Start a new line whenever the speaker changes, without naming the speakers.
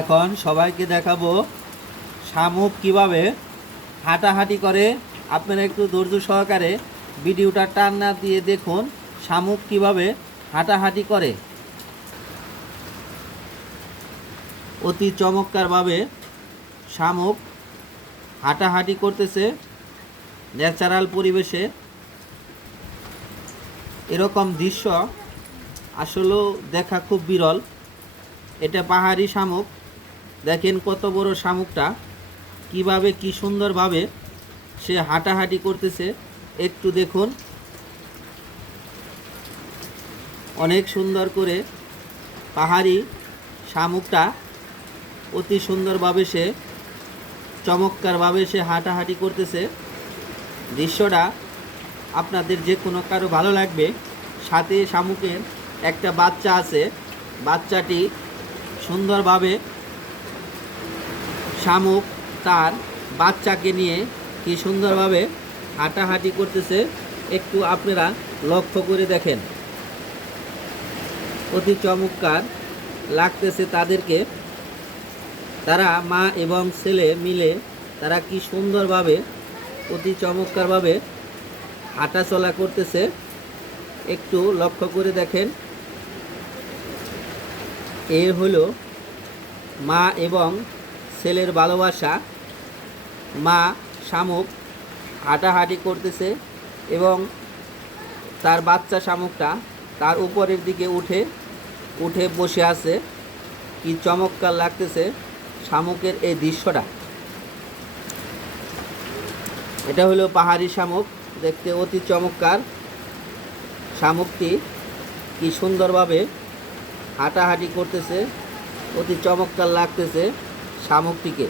এখন সবাইকে দেখাবো শামুক কীভাবে হাঁটাহাঁটি করে। আপনারা একটু ধৈর্য সহকারে ভিডিওটা টান না দিয়ে দেখুন শামুক কীভাবে হাঁটাহাঁটি করে। অতি চমৎকারভাবে শামুক হাঁটাহাঁটি করতেছে ন্যাচারাল পরিবেশে। এরকম দৃশ্য আসলেও দেখা খুব বিরল। এটা পাহাড়ি শামুক। দেখেন কত বড় শামুকটা, কীভাবে কি সুন্দরভাবে সে হাঁটাহাঁটি করতেছে। একটু দেখুন। অনেক সুন্দর করে পাহাড়ি শামুকটা অতি সুন্দরভাবে সে, চমৎকারভাবে সে হাঁটাহাঁটি করতেছে। দৃশ্যটা আপনাদের যে কোনো কারও ভালো লাগবে, সাথে শামুকের একটা বাচ্চা আছে। বাচ্চাটি সুন্দরভাবে শামুক তার বাচ্চাকে নিয়ে কি সুন্দরভাবে হাঁটাহাঁটি করতেছে, একটু আপনারা লক্ষ্য করে দেখেন। অতি চমৎকার লাগতেছে তাদেরকে। তারা মা এবং ছেলে মিলে তারা কি সুন্দরভাবে, অতি চমৎকারভাবে হাঁটাচলা করতেছে। একটু লক্ষ্য করে দেখেন। এ হলো মা এবং ছেলের ভালোবাসা। মা শামুক হাঁটাহাঁটি করতেছে এবং তার বাচ্চা শামুকটা তার উপরের দিকে উঠে উঠে বসে আছে। কি চমৎকার লাগতেছে শামুকের এই দৃশ্যটা। এটা হলো পাহাড়ি শামুক, দেখতে অতি চমৎকার। শামুকটি কি সুন্দরভাবে হাঁটাহাঁটি করতেছে অতি চমৎকার লাগতেছে শামুকটিকে।